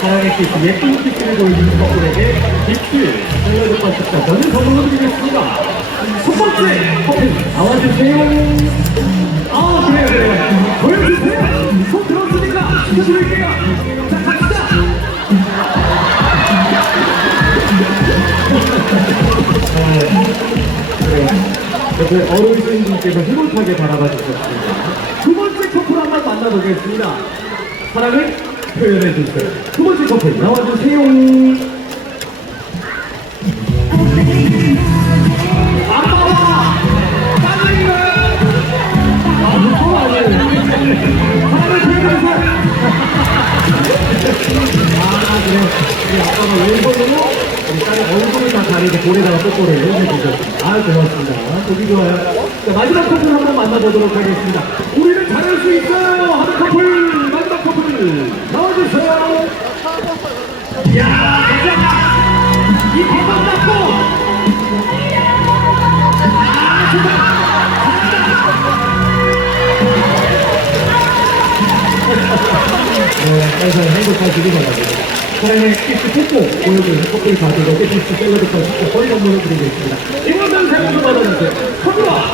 사랑의 키스, 예쁜 키스를 보여주는 커플에게 빅필, 샐러드 반짝자 저는 선물로 드리겠습니다. 첫 번째 커플 나와주세요. 아, 그래요, 그래요. 보여주세요. 손 들었으니까 시켜드릴게요. 자, 갑시다. 그래요. 옆에 어르신분께서 흐뭇하게 바라봐 주셨습니다. 만나보겠습니다. 사랑을 표현해 주세요. 두 번째 커플 나와주세요. 아. 아, 볼에다가 뽀뽀를 해주셨습니다. 아, 고맙습니다. 보기 좋아요. 자, 마지막 커플 한번 만나보도록 하겠습니다. 잘할 수 있어요! 하는 커플! 마지막 커플! 나와주세요! 이야! 이 버섯 잡고! 아, 좋다! 네, 항상 행복하시기 바랍니다. 사랑의 키스 뽀뽀 보여주는 커플 가족에게 키스 샐러드 과 거의 선물을 드리겠습니다. 이번 영상을 받아주세요. 선물!